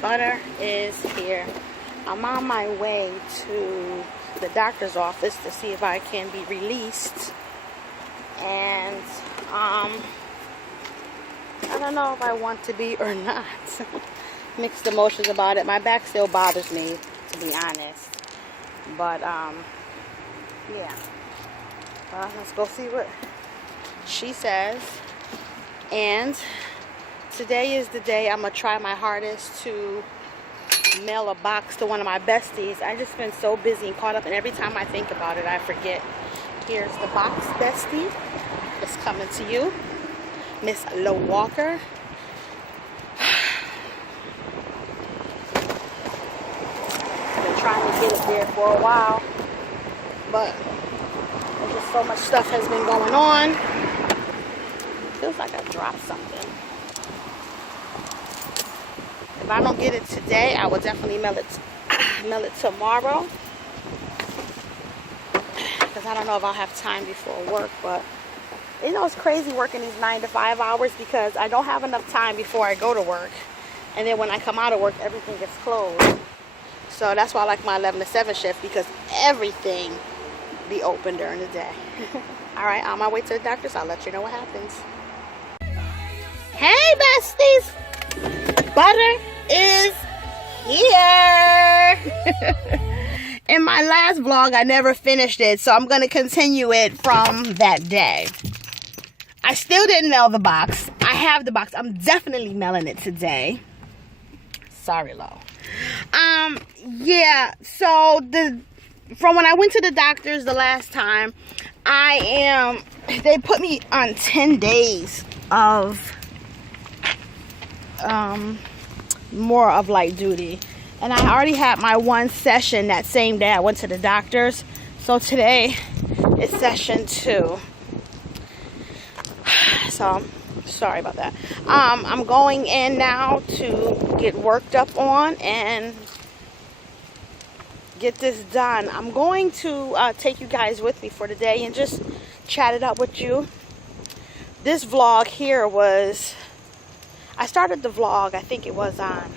Butter is here. I'm on my way to the doctor's office to see if I can be released. And I don't know if I want to be or not. Mixed emotions about it. My back still bothers me, to be honest. But yeah. Well, let's go see what she says. And today is the day I'm gonna try my hardest to mail a box to one of my besties. I just been so busy and caught up, and every time I think about it, I forget. Here's the box, bestie. It's coming to you, Miss Lo Walker. Been trying to get it there for a while, but there's just so much stuff has been going on. Feels like I dropped something. If I don't get it today, I will definitely mail it tomorrow. Because I don't know if I'll have time before work. But, you know, it's crazy working these 9 to 5 hours because I don't have enough time before I go to work. And then when I come out of work, everything gets closed. So that's why I like my 11 to 7 shift, because everything be open during the day. Alright, on my way to the doctor's, I'll let you know what happens. Hey, besties! Butter is here! In my last vlog, I never finished it, so I'm going to continue it from that day. I still didn't mail the box. I have the box. I'm definitely mailing it today. Sorry, Lo. Yeah, so from when I went to the doctor's the last time, they put me on 10 days of more of light duty, and I already had my one session that same day I went to the doctor's, so today is session 2. So sorry about that. I'm going in now to get worked up on and get this done. I'm going to take you guys with me for today and just chat it up with you. This vlog here was, I started the vlog, I think it was on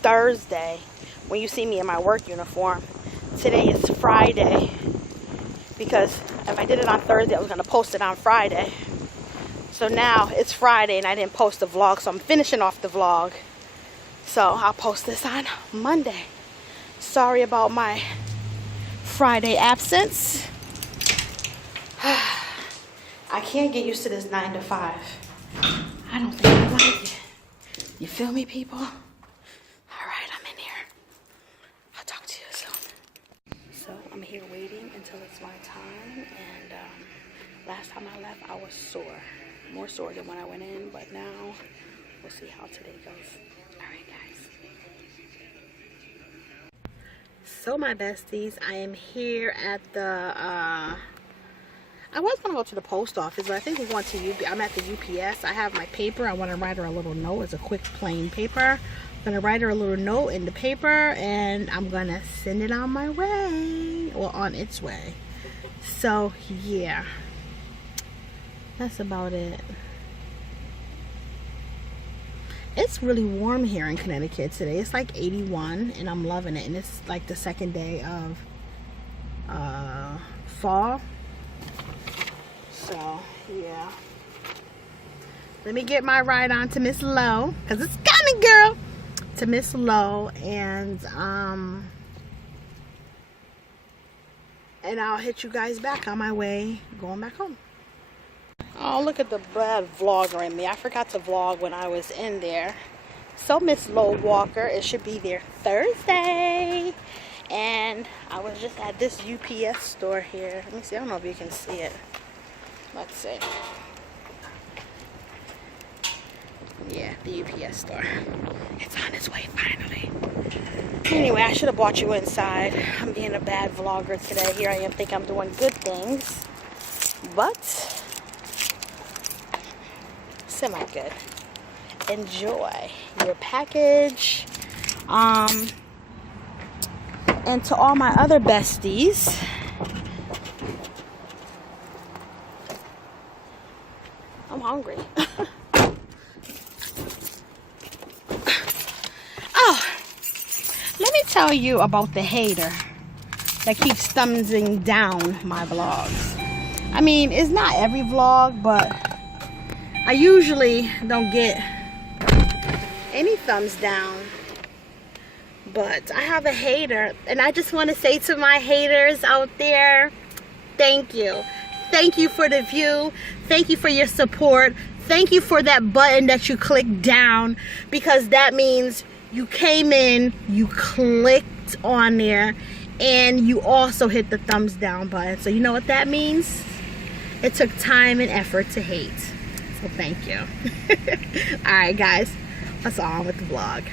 Thursday, when you see me in my work uniform. Today is Friday, because if I did it on Thursday, I was going to post it on Friday. So now it's Friday and I didn't post the vlog, so I'm finishing off the vlog. So I'll post this on Monday. Sorry about my Friday absence. I can't get used to this 9 to 5. I don't think I like it. You feel me, people? Alright, I'm in here. I'll talk to you soon. So I'm here waiting until it's my time. And last time I left, I was sore. More sore than when I went in. But now, we'll see how today goes. Alright, guys. So my besties, I am here at the, I was going to go to the post office, but I think we're going to I'm at the UPS. I have my paper. I want to write her a little note. It's a quick plain paper. I'm going to write her a little note in the paper, and I'm going to send it on my way, or on its way. So yeah, that's about it. It's really warm here in Connecticut today. It's like 81 and I'm loving it. And it's like the second day of fall. So, yeah. Let me get my ride on to Miss Lo, because it's coming, girl. To Miss Lo, and I'll hit you guys back on my way going back home. Oh, look at the bad vlogger in me. I forgot to vlog when I was in there. So Miss Lo Walker, it should be there Thursday. And I was just at this UPS store here. Let me see. I don't know if you can see it. Let's see. Yeah, the UPS store. It's on its way finally. Anyway, I should have brought you inside. I'm being a bad vlogger today. Here I am, think I'm doing good things. But semi-good. Enjoy your package. And to all my other besties, I'm hungry. Oh, tell you about the hater that keeps thumbsing down my vlogs. I mean, it's not every vlog, but I usually don't get any thumbs down. But I have a hater, and I just want to say to my haters out there, thank you. Thank you for the view. Thank you for your support. Thank you for that button that you clicked down, because that means you came in, you clicked on there, and you also hit the thumbs down button. So you know what that means? It took time and effort to hate. So thank you. Alright guys, let's on with the vlog.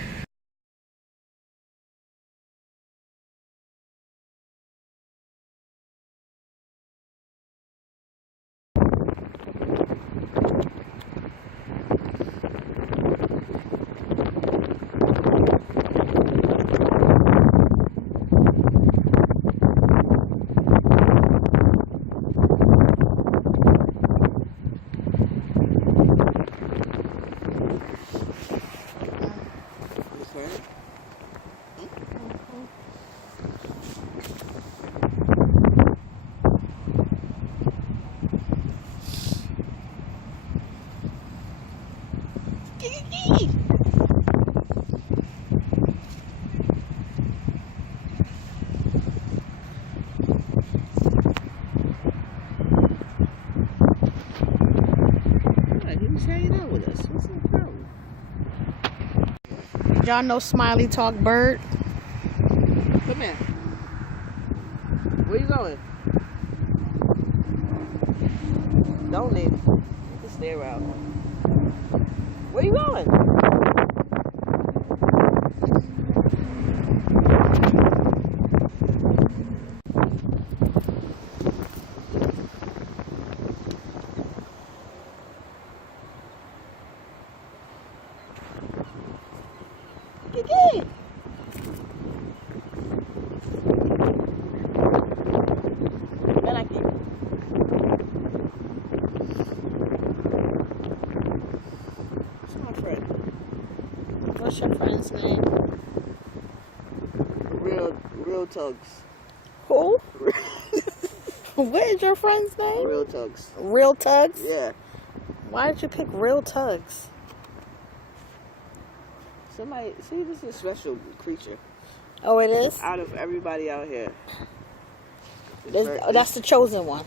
Y'all know Smiley talk bird? Come here. Where you going? Don't leave. You can stay around. Where you going? Kiki! Ven aquí. What's my friend? What's your friend's name? Real Tugs. Who? What is your friend's name? Real Tugs. Real Tugs? Yeah. Why did you pick Real Tugs? Somebody, see, this is a special creature. Oh, it is? Out of everybody out here. That's the chosen one.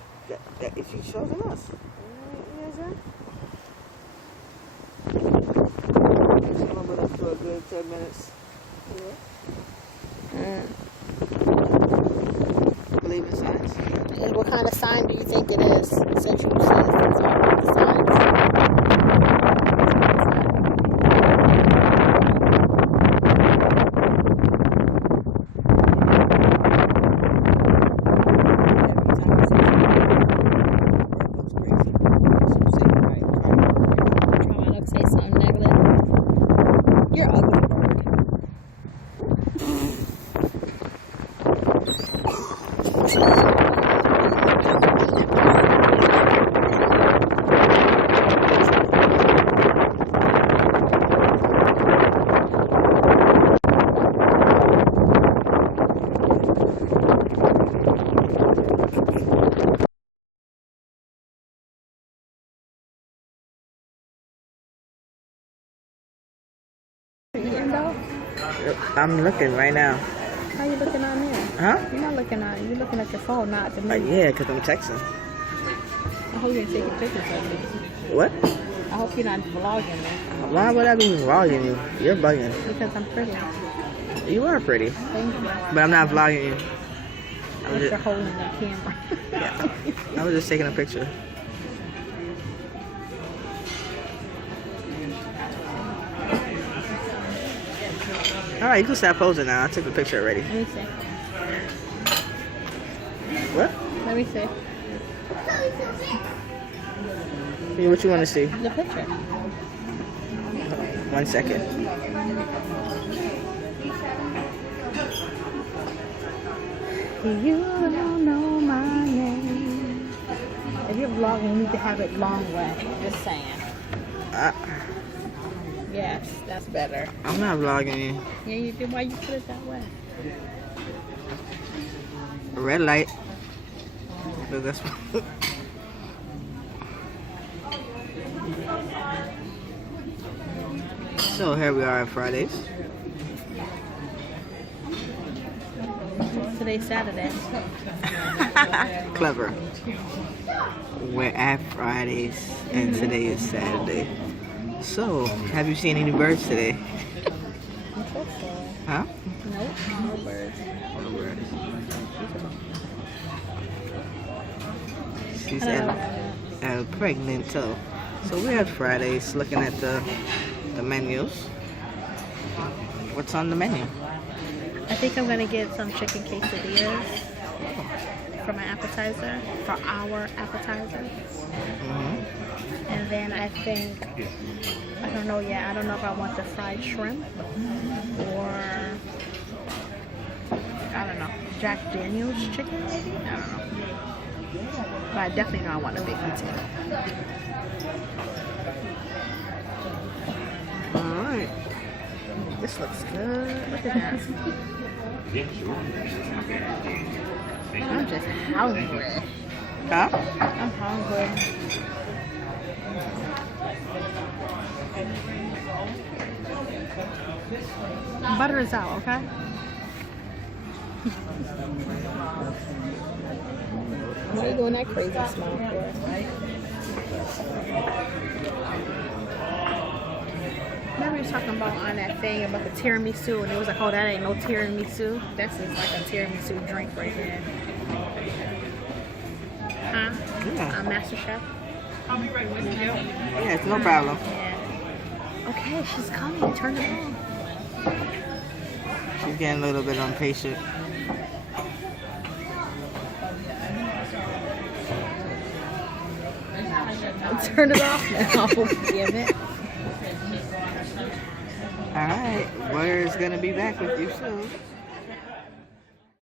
If you chosen us. Someone with us for a good 10 minutes. Believe in science. And what kind of sign do you think it is? Since you said it's all the signs. I'm looking right now. How you looking on there? Huh? You're not looking on. You're looking at your phone, not the me. Yeah, because I'm texting. I hope you're taking pictures of me. What? I hope you're not vlogging me. Why would I be vlogging you? You're bugging. Because I'm pretty. You are pretty. Thank you. But I'm not vlogging you. You're holding the camera. Yeah. I was just taking a picture. Alright, you can stop posing now. I took the picture already. Let me see. What? Let me see. Yeah, what you want to see? The picture. 1 second. You don't know my name. If you're vlogging, you need to have it long way. Just saying. Yes, that's better. I'm not vlogging you. Yeah, you do. Why you put it that way? Red light. Look, that's so here we are on Fridays. Today's Saturday. Clever. We're at Fridays and today is Saturday. So, have you seen any birds today? Huh? Nope, no birds. No birds. She's pregnant too. So we're at Fridays looking at the menus. What's on the menu? I think I'm gonna get some chicken quesadillas for my appetizer, for our appetizer. And then I think, I don't know yet, I don't know if I want the fried shrimp or, I don't know, Jack Daniel's chicken maybe? I don't know. But I definitely know I want a big potato. Alright. This looks good. Look at that. I'm just hungry. Huh? I'm hungry. Butter is out, okay? Why are you doing that crazy smile for? Remember you was talking about on that thing about the tiramisu, and it was like, oh, that ain't no tiramisu. That's just like a tiramisu drink right there. Huh? Yeah. Master Chef. I'll be right with you. Yeah, it's no problem. Yeah. Okay, she's coming. Turn it on. She's getting a little bit impatient. Turn it off now. Damn it. Alright, Warrior's gonna be back with you soon.